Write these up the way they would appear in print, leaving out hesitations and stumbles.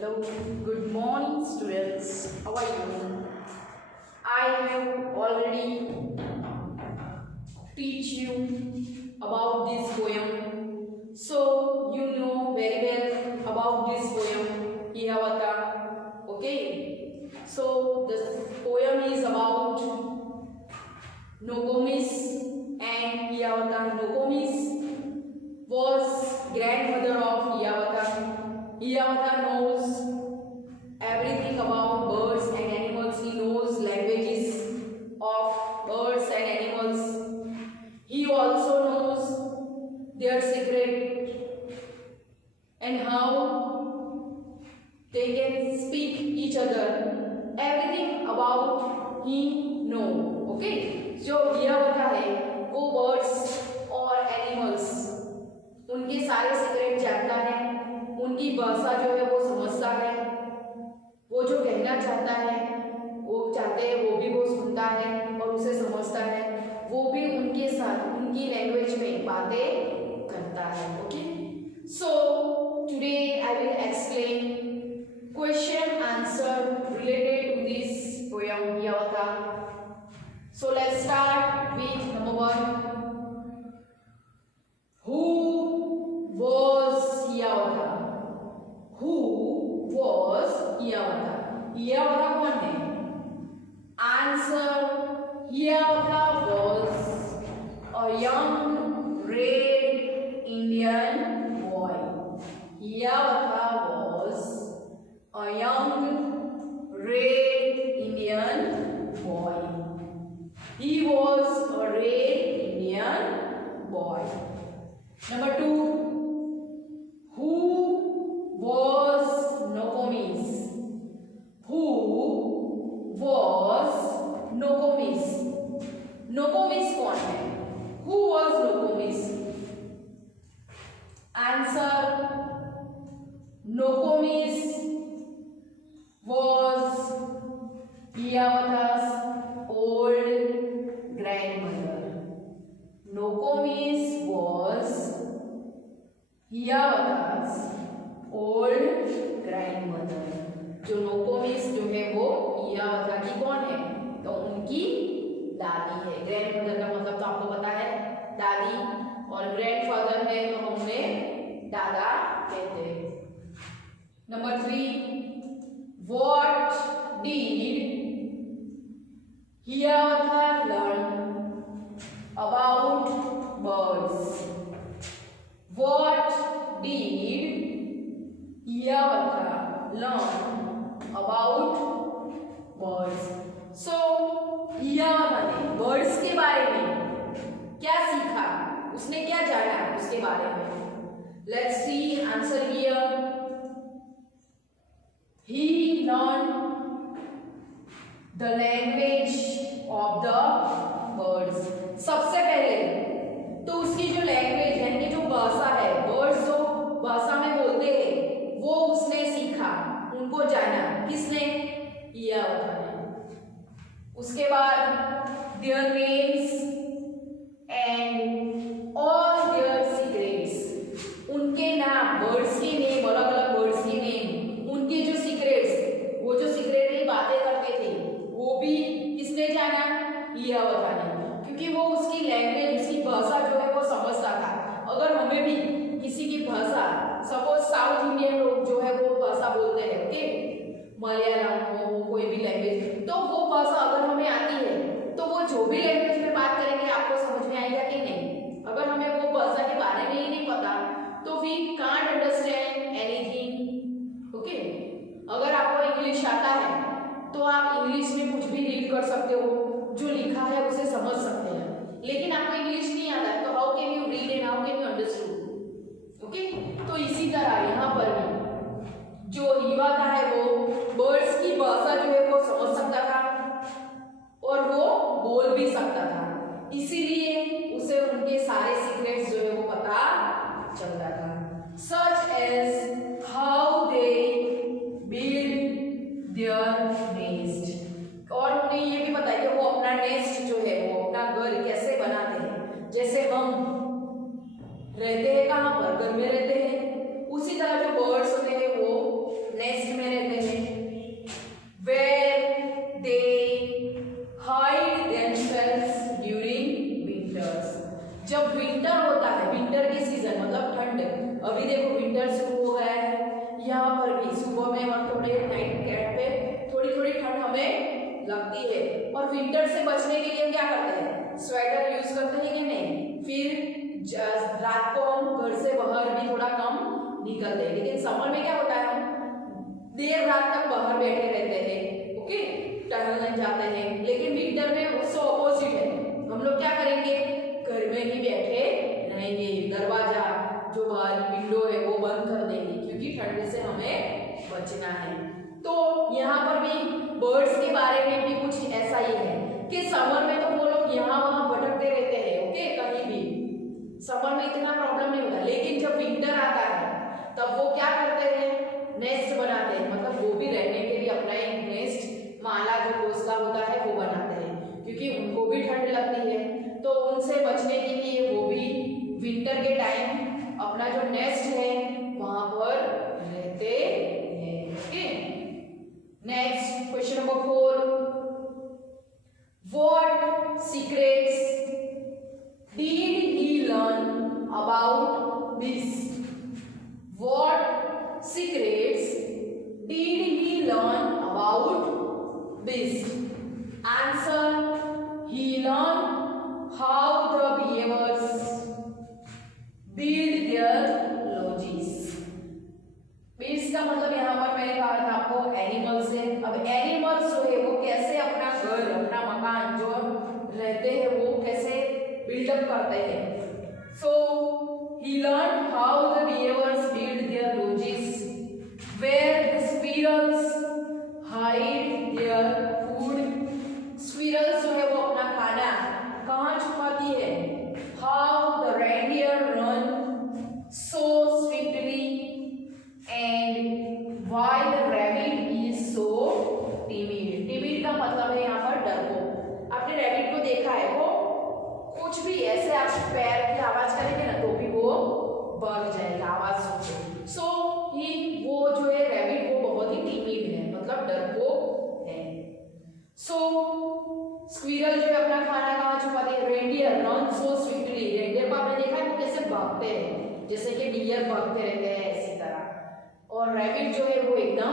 Hello, good morning students. How are you? I have already teach you about this poem. So you know very well about this poem, Hiawatha. Okay. So this poem is about Nokomis and Hiawatha. Nokomis was grandmother of Hiawatha. Hiawatha knows everything about birds and animals. He knows languages of birds and animals. He also knows their secret and how they can speak each other. Everything about he know. Okay. जो हियावता है वो birds और animals उनके सारे secret जानता है, उनकी भाषा जो है वो समझता है, वो जो कहना चाहता है वो चाहते हैं वो भी वो सुनता है और उसे समझता है, वो भी उनके साथ उनकी लैंग्वेज में बातें करता है. Okay. So today I will explain question answer related to this poem Hiawatha. So let's start with number 1. Who was Hiawatha? Who was Hiawatha? Hiawatha कौन है? Answer: Hiawatha was a young red Indian boy. Hiawatha was a young red Indian boy. He was a red Indian boy. Number 2. Who was Nokomis? Who was Nokomis? Nokomis कौन है? Who was Nokomis? Answer: Nokomis was Hiawatha's old grandmother. Nokomis was Hiawatha's old grandmother. जो नोकोमिस जो है वो हियावता की कौन है? तो उनकी दादी है. ग्रैंडमदर का मतलब तो आपको पता है दादी, और ग्रैंडफादर है तो हम उन्हें दादा कहते हैं. Number 3. What did Hiawatha learn about birds? What did Hiawatha learn about birds? So हियावता ने बर्ड्स के बारे में क्या सीखा, उसने क्या जाना उसके बारे में. Let's see answer here. He learned the language of the birds. सबसे पहले तो उसकी जो लैंग्वेज यानी जो भाषा है, बर्ड्स जो भाषा में बोलते हैं वो उसने सीखा, उनको जाना. किसने? हियावता ने. उसके बाद their names and all their secrets. उनके नाम, बर्ड्स के नेम, अलग अलग बर्ड्स के नेम, उनके जो सीक्रेट्स, वो जो सीक्रेटली बातें करते थे वो भी किसने जाना? हियावता ने. क्योंकि वो उसकी लैंग्वेज, उसकी भाषा जो है वो समझता था. अगर हमें भी किसी की भाषा, सपोज साउथ इंडियन लोग जो है वो भाषा बोलते हैं, ओके, मलयालम हो कोई भी लैंग्वेज, तो वो भाषा अगर हमें आती है तो वो जो भी लैंग्वेज में बात करेंगे आपको समझ में आएगा कि नहीं. अगर हमें वो भाषा के बारे में ही नहीं पता तो we can't understand anything. Okay. अगर आपको इंग्लिश आता है तो आप इंग्लिश में कुछ भी रीड कर सकते हो, जो लिखा है उसे समझ सकते हैं. लेकिन आपको इंग्लिश नहीं आता है तो how can you read and how can you understand. Okay. तो इसी तरह यहाँ पर भी जो हियावता है वो बर्ड्स की भाषा जो है वो समझ सकता था और वो बोल भी सकता था. इसीलिए उसे उनके सारे सीक्रेट्स जो है वो पता चलता था. Such as how they build their nest. और उन्हें ये भी पता है कि वो अपना नेस्ट जो है वो अपना घर कैसे बनाते हैं. जैसे हम रहते हैं कहाँ पर, घर में रहते हैं, उसी तरह जो बर्ड्स बचने के लिए हम क्या करते हैं, स्वेटर यूज करते हैं कि नहीं। फिर रात को हम घर से बाहर भी थोड़ा कम निकलते हैं, लेकिन समर में क्या होता है, हम देर रात तक बाहर बैठे रहते हैं, ओके, टहलने जाते हैं। लेकिन विंटर में उससे ऑपोजिट है, हम लोग क्या करेंगे, घर में ही बैठे रहेंगे, दरवाजा जो बाहर विंडो है वो बंद कर देंगे, क्योंकि ठंड से हमें बचना है। तो यहाँ पर भी बर्ड्स के बारे में भी कुछ ऐसा ही है कि समर में तो वो लोग यहाँ वहाँ भटकते रहते हैं, ओके, कहीं भी समर में इतना प्रॉब्लम नहीं होता। लेकिन जब विंटर आता है तब वो क्या करते हैं, नेस्ट बनाते हैं, मतलब वो भी रहने के लिए अपना एक नेस्ट, माला जो घोंसला होता है वो बनाते हैं, क्योंकि उनको भी ठंड लगती है। तो उनसे बचने के लिए वो भी विंटर के टाइम अपना जो नेस्ट है वहां पर रहते हैं, okay. Next question number 4, what secrets did he learn about bees? What secrets did he learn about bees? Answer, he learned how the beavers build their lodges. बीस का मतलब यहाँ पर मैंने कहा था आपको एनिमल्स है। अब एनिमल्स जो है वो कैसे अपना घर, अपना मकान जो रहते हैं वो कैसे बिल्डअप करते हैं। सो he learned how the beavers build their lodges where the squirrels hide their food. Squirrels जो है वो अपना खाना कहाँ छुपाती है। How the reindeer run so swiftly and why the rabbit is so timid. Timid का मतलब है यहाँ पर डरपोक। आपने रैबिट को देखा है, वो कुछ भी ऐसे आप पैर की आवाज करेंगे ना तो भी वो भाग जाएगा आवाज सुन। सो ही वो जो है रैबिट वो बहुत ही टिमिड है, मतलब डरपोक है। सो स्क्विरल जो है अपना खाना कहाँ छुपाते हैं, reindeer run so swiftly. Reindeer को आपने देखा है वो कैसे भागते हैं, जैसे कि डियर भागते रहते हैं इसी तरह। और रैबिट जो है वो एकदम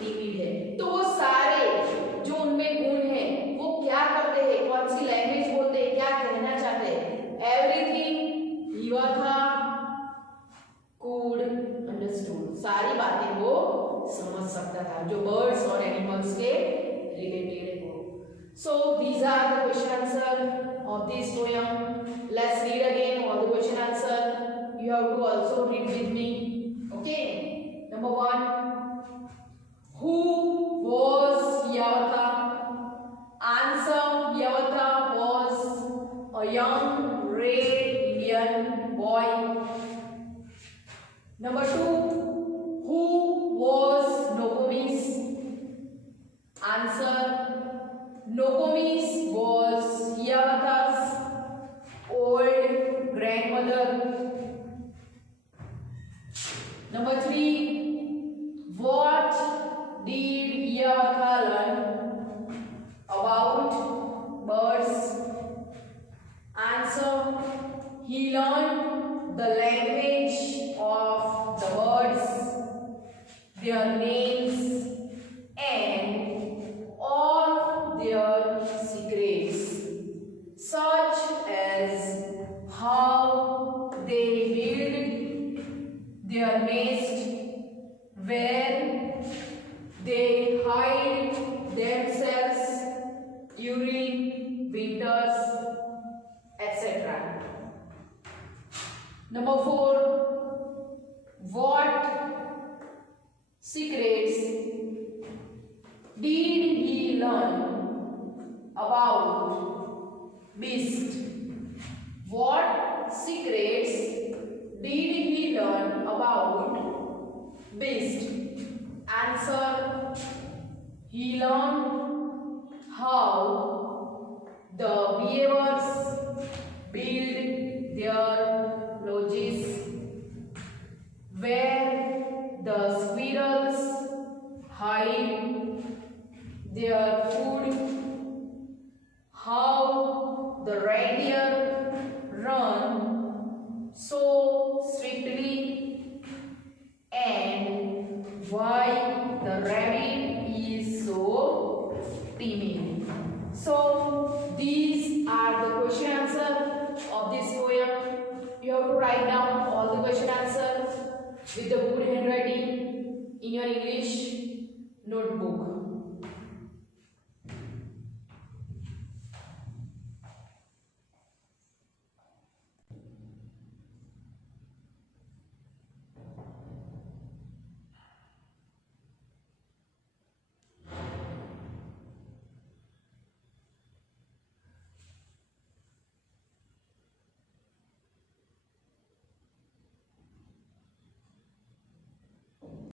टिमिड है। तो वो सारे जो उनमें गुण है वो क्या करते हैं, कौन सी लैंग्वेज बोलते हैं, क्या कहना चाहते हैं, एवरीथिंग ही था कुड अंडरस्टूड। सारी बातें वो समझ सकता था जो बर्ड्स और एनिमल्स के रिलेटेड है। So these are the question answer of this poem. Let's read again all the question answer. You have to also read with me. Okay. Number 1. Who was Yavatha? Answer: Yavatha was a young red Indian boy. Number 2. Who was Nokomis? Answer: Nokomis was Yavatha's old grandmother. Number 3. What did Yavatha learn about birds? Answer: he learned the language of the birds, their names, and all their secrets, such as how they build their nest, where they hide themselves during winters, etc. Number 4. What secrets did he learn about beast? What secrets did he learn about beast? Answer: he learned how the beavers build their lodges, where the squirrels hide their food, how the reindeer run so swiftly, and why the rabbit is so timid. So these are the question answer of this poem. You have to write down all the question answer with the good handwriting in your English notebook.